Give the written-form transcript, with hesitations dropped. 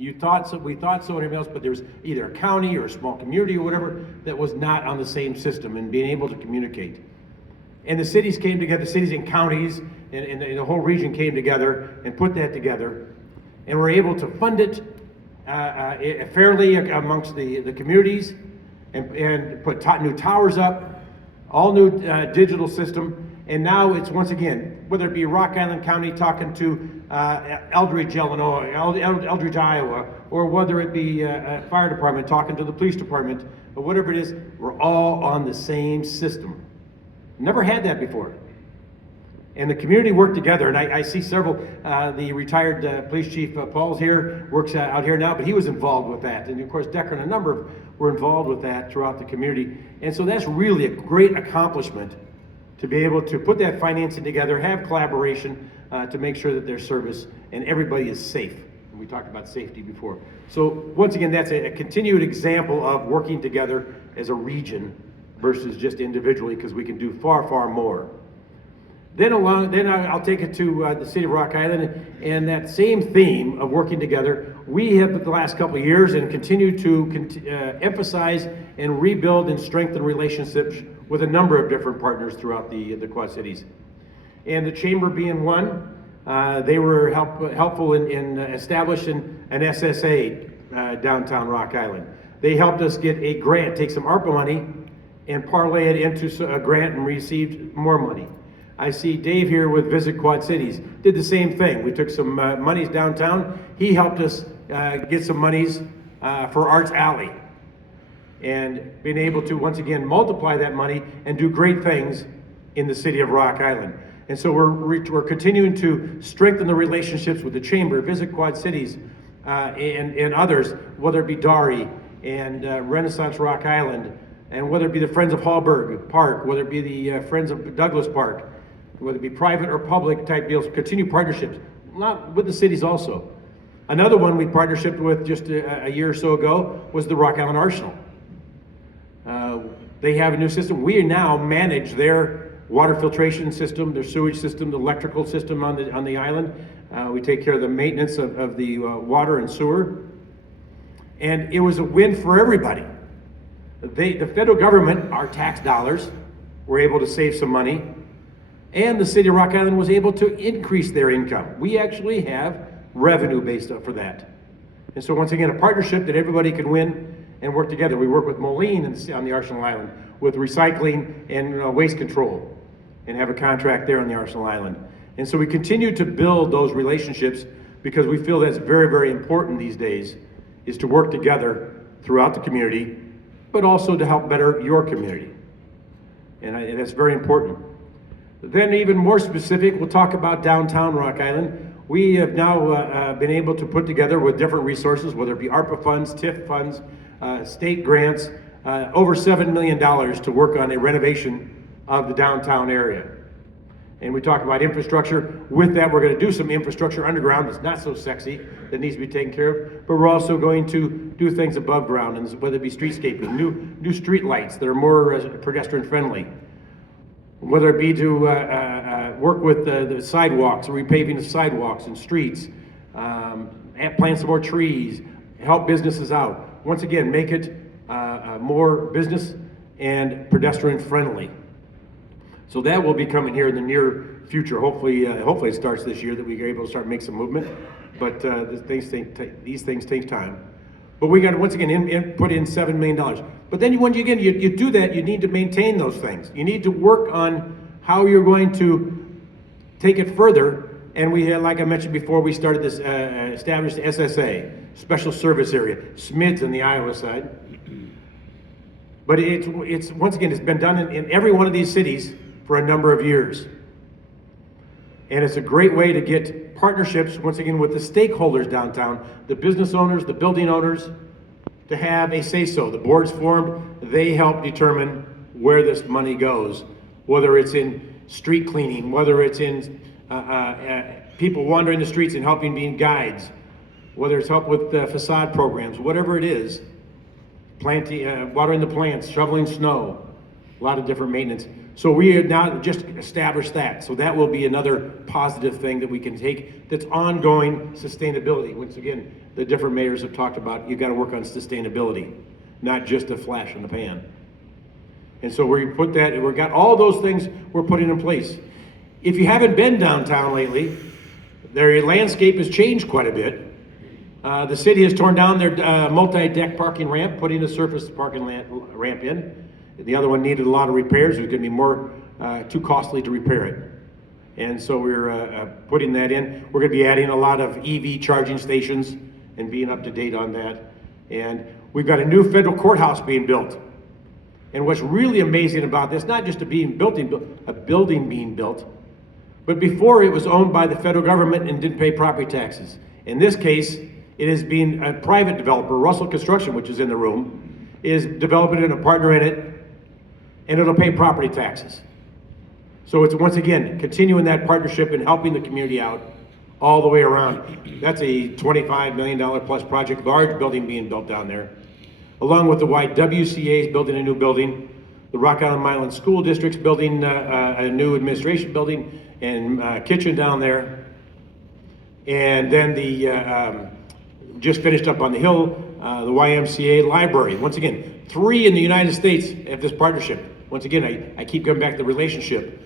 You thought so, we thought so, and everything else, but there was either a county or a small community or whatever that was not on the same system and being able to communicate. And the cities came together, cities and counties, and the whole region came together and put that together, and were able to fund it fairly amongst the communities, and put new towers up, all new digital system. And now it's, once again, whether it be Rock Island County talking to Eldridge, Illinois, Eldridge, Iowa, or whether it be fire department talking to the police department, or whatever it is, we're all on the same system. Never had that before. And the community worked together, and I see several, the retired police chief, Paul's here, works out here now, but he was involved with that. And of course, Decker and a number were involved with that throughout the community. And so that's really a great accomplishment to be able to put that financing together, have collaboration to make sure that there's service and everybody is safe. And we talked about safety before. So once again, that's a continued example of working together as a region versus just individually, because we can do far, far more. Then I'll take it to the city of Rock Island, and that same theme of working together, we have the last couple of years and continue to emphasize and rebuild and strengthen relationships with a number of different partners throughout the Quad Cities. And the Chamber being one, they were helpful in establishing an SSA downtown Rock Island. They helped us get a grant, take some ARPA money and parlay it into a grant and received more money. I see Dave here with Visit Quad Cities, did the same thing. We took some monies downtown. He helped us get some monies for Arts Alley, and being able to, once again, multiply that money and do great things in the city of Rock Island. And so we're continuing to strengthen the relationships with the Chamber, Visit Quad Cities, and others, whether it be Dari and Renaissance Rock Island, and whether it be the Friends of Hallberg Park, whether it be the Friends of Douglas Park, whether it be private or public type deals, continue partnerships, a lot with the cities also. Another one we partnershiped with just a year or so ago was the Rock Island Arsenal. They have a new system. We now manage their water filtration system, their sewage system, the electrical system on the island. We take care of the maintenance of the water and sewer. And it was a win for everybody. The federal government, our tax dollars, were able to save some money, and the city of Rock Island was able to increase their income. We actually have revenue based up for that. And so once again, a partnership that everybody can win and work together. We work with Moline on the Arsenal Island with recycling and waste control, and have a contract there on the Arsenal Island. And so we continue to build those relationships because we feel that's very, very important these days, is to work together throughout the community, but also to help better your community. And that's very important. Then even more specific, we'll talk about downtown Rock Island. We have now been able to put together with different resources, whether it be ARPA funds, TIF funds, state grants, over $7 million to work on a renovation of the downtown area. And we talk about infrastructure. With that, we're going to do some infrastructure underground that's not so sexy, that needs to be taken care of, but we're also going to do things above ground, and whether it be streetscaping, new street lights that are more pedestrian friendly, whether it be to work with the sidewalks, repaving the sidewalks and streets, plant some more trees, help businesses out. Once again, make it more business and pedestrian friendly. So that will be coming here in the near future. Hopefully it starts this year, that we are able to start make some movement. But these things take time. But we got to once again put in $7 million. But then once again you do that, you need to maintain those things. You need to work on how you're going to take it further. And we had, like I mentioned before, we started this established SSA, Special Service Area, SMIDS on the Iowa side. But it's once again, it's been done in every one of these cities for a number of years. And it's a great way to get partnerships, once again, with the stakeholders downtown, the business owners, the building owners, to have a say-so. The board's formed, they help determine where this money goes, whether it's in street cleaning, whether it's in people wandering the streets and helping being guides, whether it's help with facade programs, whatever it is, planting, watering the plants, shoveling snow, a lot of different maintenance. So we have now just established that. So that will be another positive thing that we can take that's ongoing sustainability. Once again, the different mayors have talked about you got to work on sustainability, not just a flash in the pan. And so we put that, we've got all those things we're putting in place. If you haven't been downtown lately, their landscape has changed quite a bit. The city has torn down their multi-deck parking ramp, putting a surface parking ramp in. The other one needed a lot of repairs. It was going to be more too costly to repair it. And so we're putting that in. We're going to be adding a lot of EV charging stations and being up to date on that. And we've got a new federal courthouse being built. And what's really amazing about this, not just a building being built, but before it was owned by the federal government and didn't pay property taxes. In this case, it is being a private developer, Russell Construction, which is in the room, is developing it, a partner in it, and it'll pay property taxes. So it's, once again, continuing that partnership and helping the community out all the way around. That's a $25 million plus project, large building being built down there. Along with the YWCA is building a new building. The Rock Island Milan School District's building a new administration building and kitchen down there. And then the, just finished up on the hill, the YMCA library. Once again, 3 in the United States have this partnership. Once again, I keep coming back to the relationship.